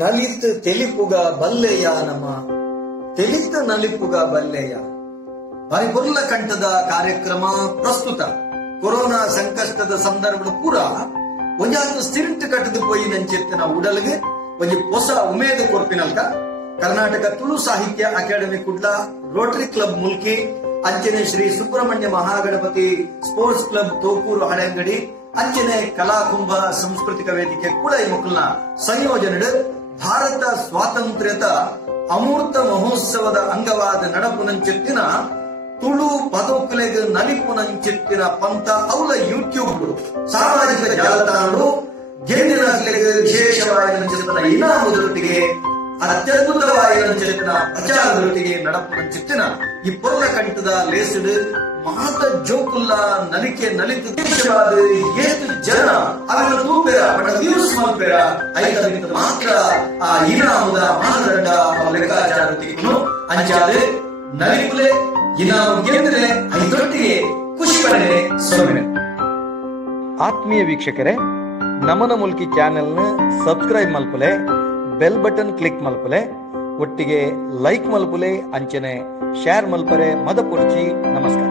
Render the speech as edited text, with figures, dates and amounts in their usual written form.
ನಲಿತ್ ತೆಲಿಪುಗ ಬಲ್ಲೆಯ ನಮ ತೆಲಿತ್ ನಲಿಪುಗ ಬಲ್ಲೆಯ ಪರಿಪುರ್ಲ ಕಂಠದ ಕಾರ್ಯಕ್ರಮ ಪ್ರಸ್ತುತ ಕೊರೋನಾ ಸಂಕಷ್ಟದ ಸಂದರ್ಭ ಪೂರ ಒಂಜಾದು ಸ್ಟಿರಿಂಟ್ ಕಟ್ಟದು ಪೋಯಿ ನಂಚೆತ್ತಿನ ಉಡಲ್ಗೆ ಒಂಜಿ ಹೊಸ ಉಮೇದು ಕೊರ್ಪಿನಲ್ಕ ಕರ್ನಾಟಕ ತುಳು ಸಾಹಿತ್ಯ academy Kudla Rotary club Mulki ಅಂಚನೆ ಶ್ರೀ ಸುಬ್ರಹ್ಮಣ್ಯ ಮಹಾಗಣಪತಿ ಸ್ಪೋರ್ಟ್ಸ್ ಕ್ಲಬ್ ತೋಕೂರು ಹಳೆಂಗಡಿ ಅಂಚನೆ ಕಲಾಕುಂಭ ಸಾಂಸ್ಕೃತಿಕ ವೇದಿಕೆ ಕೂಡ ಈ ಮಕ್ಕಳನ್ನ ಸಂಯೋಜನೆ ಭಾರತ ಸ್ವಾತಂತ್ರ್ಯದ ಅಮೂರ್ತ ಮಹೋತ್ಸವದ ಅಂಗವಾದ ನಡಪುನಂಚೆತ್ತಿನ ತುಳು ಪದಕಲೆಗೆ ನಲಿಪುನಂಚೆತ್ತಿನ ಪಂಥ ಅವಳ ಯೂಟ್ಯೂಬ್ ಸಾಮಾಜಿಕ ಜಾಲತಾಣಗಳು ಗೆಂಡಿನ ವಿಶೇಷವಾದ ಇನಾಮದೊಟ್ಟಿಗೆ ಅತ್ಯದ್ಭುತವಾದ ಪ್ರಚಾರದೊಟ್ಟಿಗೆ ನಡಪುನಂಚೆತ್ತಿನ ಈ ಪೊರ್ಲ ಕಂಠದ ಲೇಸಡ್ ಮಾತ ಜೋಕುಲ್ಲ ನಲಿಕೆ ನಲಿತ ದೇಶವಾದ ಏತು ಜನ ಅವರ ತೂಪೆರ ಬಡ ವ್ಯೂಸ್ ಮಲ್ಪೆರ ಐದರಿಂದ ಮಾತ್ರ ಆ ಇನಾಮದ ಮಾನದಂಡ ಲೆಕ್ಕಾಚಾರವನ್ನು ಅಂಚಾದೆ ನಲಿಪುಲೆ ಇನಾಮ ಗೆಂದ್ರೆ ಐದೊಟ್ಟಿಗೆ ಖುಷಿ ಪಡೆ ಸೊನ್ನೆ. ಆತ್ಮೀಯ ವೀಕ್ಷಕರೇ, ನಮನ ಮುಲ್ಕಿ ಚಾನೆಲ್ನ ಸಬ್ಸ್ಕ್ರೈಬ್ ಮಲ್ಪಲೆ, ಬೆಲ್ ಬಟನ್ ಕ್ಲಿಕ್ ಮಲ್ಪಲೆ, ಒಟ್ಟಿಗೆ ಲೈಕ್ ಮಲ್ಪಲೆ, ಅಂಚನೆ ಶೇರ್ ಮಲ್ಪರೆ ಮದ ಪೊರ್ಚಿ. ನಮಸ್ಕಾರ.